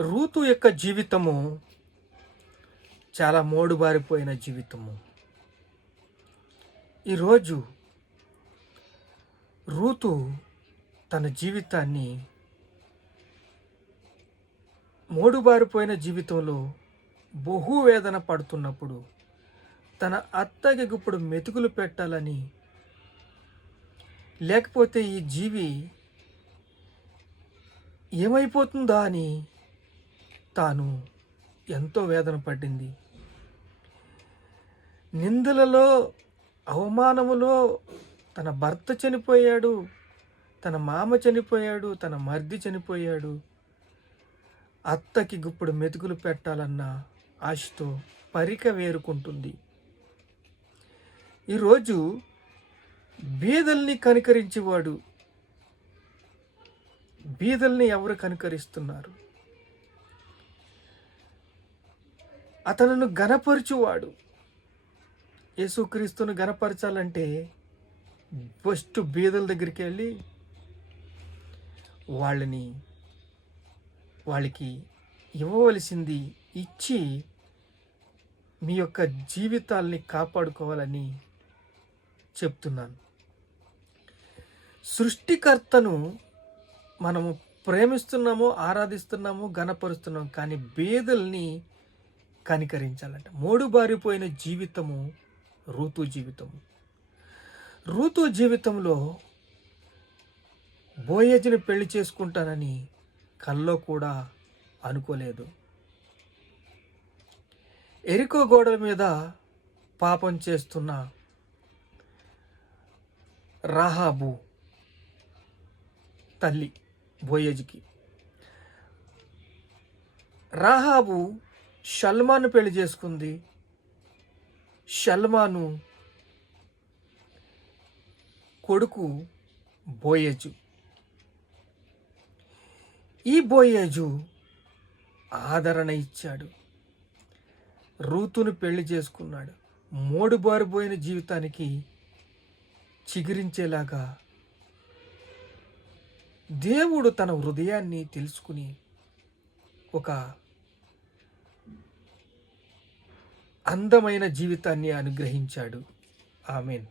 Ruth యొక్క జీవితము చాలా మోడుబారిపోయిన జీవితము. ఈరోజు రూతు తన జీవితాన్ని మోడుబారిపోయిన జీవితంలో బహువేదన పడుతున్నప్పుడు తన అత్తకి ఇప్పుడు మెతుకులు పెట్టాలని, లేకపోతే ఈ జీవి ఏమైపోతుందా అని తాను ఎంతో వేదన పడింది. నిందలలో, అవమానములో తన భర్త చనిపోయాడు, తన మామ చనిపోయాడు, తన మర్ది చనిపోయాడు. అత్తకి గుప్పుడు మెతుకులు పెట్టాలన్న ఆశతో పరిక వేరుకుంటుంది. ఈరోజు బీదల్ని కనికరించేవాడు, బీదల్ని ఎవరు కనికరిస్తున్నారు? అతను గణపరచువాడు. యేసుక్రీస్తును గణపరచాలంటే ఫస్ట్ బీదల దగ్గరికి వెళ్ళి వాళ్ళకి ఇవ్వవలసింది ఇచ్చి మీ యొక్క జీవితాల్ని కాపాడుకోవాలని చెప్తున్నాను. సృష్టికర్తను మనము ప్రేమిస్తున్నాము, ఆరాధిస్తున్నాము, గణపరుస్తున్నాము, కానీ బీదల్ని కనికరించాలంట. మోడుబారిపోయిన జీవితము రూతు జీవితము. రూతు జీవితంలో బోయజుని పెళ్లి చేసుకుంటానని కల్లో కూడా అనుకోలేదు. ఎరికో గోడల మీద పాపం చేస్తున్న రాహాబు తల్లి బోయజుకి. రాహాబు షల్మాను పెళ్లి చేసుకుంది. షల్మాను కొడుకు బోయజు. ఈ బోయజు ఆదరణ ఇచ్చాడు, రూతును పెళ్లి చేసుకున్నాడు. మోడుబారిపోయిన జీవితానికి చిగురించేలాగా దేవుడు తన హృదయాన్ని తెలుసుకుని ఒక అందమైన జీవితాన్ని అనుగ్రహించాడు. ఆమేన్.